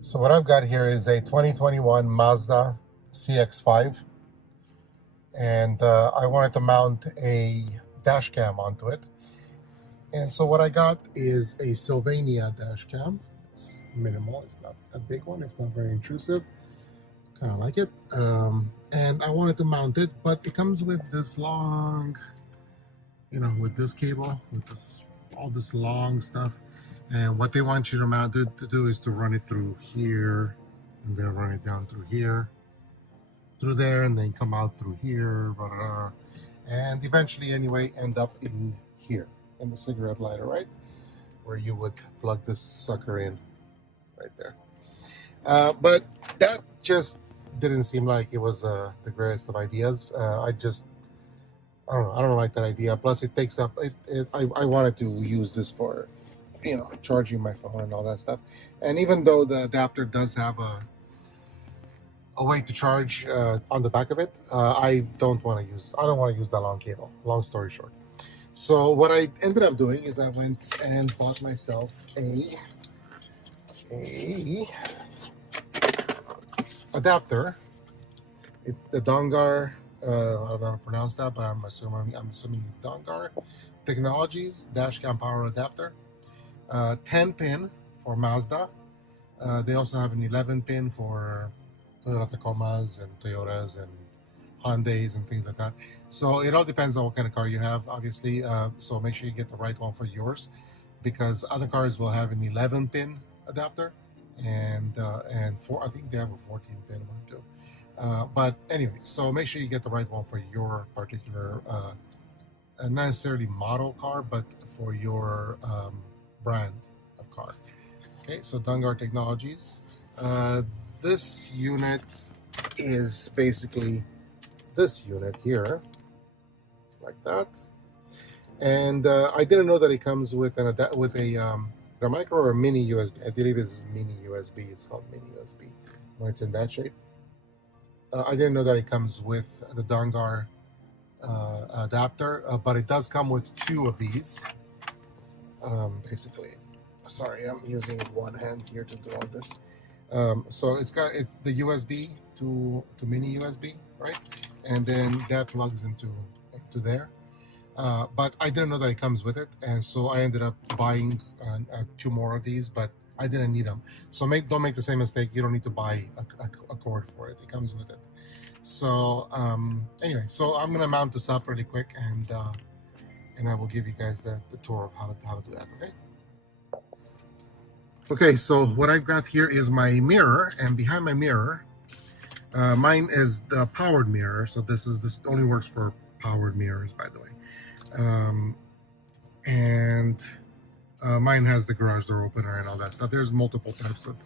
So what I've got here is a 2021 Mazda CX-5, and I wanted to mount a dash cam onto it. And so what I got is a Sylvania dash cam. It's minimal, it's not a big one, it's not very intrusive. Kind of like it. And I wanted to mount it, but it comes with this long, with this cable, with this all this long stuff. And what they want you to mount it to do is to run it through here, and then run it down through here, through there, and then come out through here, blah, blah, blah, and eventually anyway end up in here, in the cigarette lighter, right? Where you would plug this sucker in right there. But that just didn't seem like it was the greatest of ideas. I don't know. I don't like that idea. Plus, it takes up. I wanted to use this for, charging my phone and all that stuff. And even though the adapter does have a way to charge on the back of it, I don't want to use that long cable. Long story short. So what I ended up doing is I went and bought myself a adapter. It's the Dongar. I don't know how to pronounce that, but I'm assuming it's Dongar Technologies Dashcam Power Adapter. 10 pin for Mazda. They also have an 11 pin for Toyota Tacomas and Toyotas and Hyundais and things like that. So it all depends on what kind of car you have, obviously. So make sure you get the right one for yours, because other cars will have an 11 pin adapter, and I think they have a 14 pin one too. But anyway, so make sure you get the right one for your particular, not necessarily model car, but for your brand of car. Okay, so Dongar Technologies. This unit is basically this unit here, like that. And I didn't know that it comes with a micro or a mini USB. I believe it's mini USB. It's called mini USB when it's in that shape. I didn't know that it comes with the Dongar adapter, but it does come with two of these. Basically, sorry, I'm using one hand here to do all this. So it's the USB to mini USB, right? And then that plugs into there. But I didn't know that it comes with it, and so I ended up buying two more of these, but I didn't need them. So don't make the same mistake. You don't need to buy a cord for it. It comes with it. So anyway, so I'm gonna mount this up really quick, and I will give you guys the tour of how to do that. Okay, so what I've got here is my mirror, and behind my mirror, mine is the powered mirror. So this only works for powered mirrors, by the way. Mine has the garage door opener and all that stuff. There's multiple types of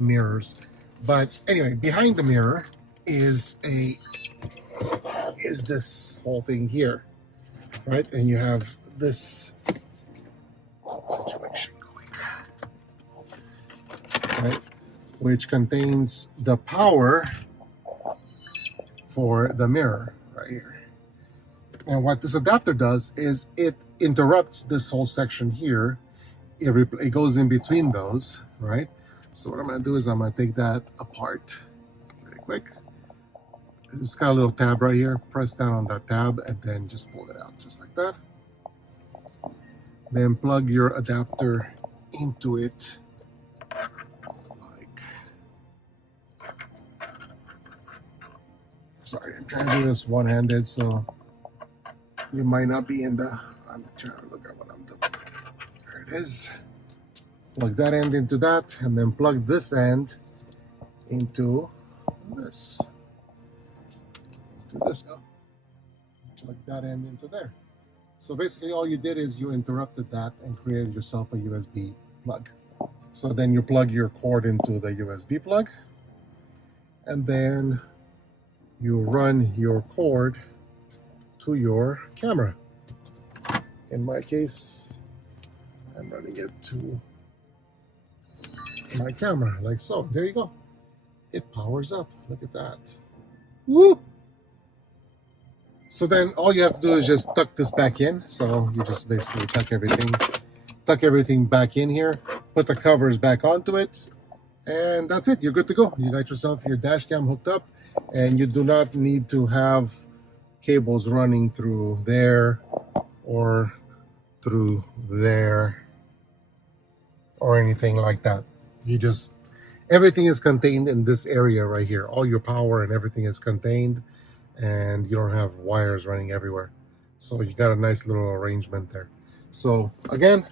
mirrors, but anyway, behind the mirror is this whole thing here, right? And you have this situation going, right, which contains the power for the mirror right here. And what this adapter does is it interrupts this whole section here. It goes in between those, right? So what I'm going to do is I'm going to take that apart very quick. It's got a little tab right here. Press down on that tab and then just pull it out just like that. Then plug your adapter into it. Sorry, I'm trying to do this one-handed, so you might not be in the... I'm trying to look at what I'm doing. There it is. Plug that end into that, and then plug this end into this. Plug that end into there. So basically all you did is you interrupted that and created yourself a USB plug. So then you plug your cord into the USB plug, and then you run your cord to your camera. In my case, I'm running it to my camera, like so. There you go. It powers up. Look at that. Whoop! So then all you have to do is just tuck this back in. So you just basically tuck everything back in here, put the covers back onto it, And that's it. You're good to go. You got yourself your dash cam hooked up, and you do not need to have cables running through there or through there or anything like that. You just, everything is contained in this area right here. All your power and everything is contained, and you don't have wires running everywhere. So you got a nice little arrangement there. So again,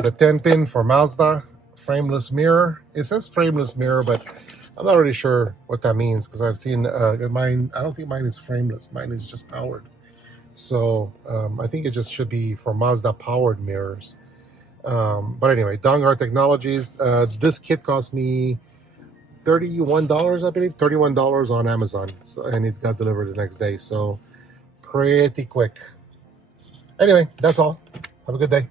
the 10 pin for Mazda, frameless mirror. It says frameless mirror, but I'm not really sure what that means, because I've seen mine. I don't think mine is frameless. Mine is just powered. So I think it just should be for Mazda powered mirrors. But anyway, Dongar Technologies. This kit cost me $31, I believe. $31 on Amazon. So, and it got delivered the next day. So pretty quick. Anyway, that's all. Have a good day.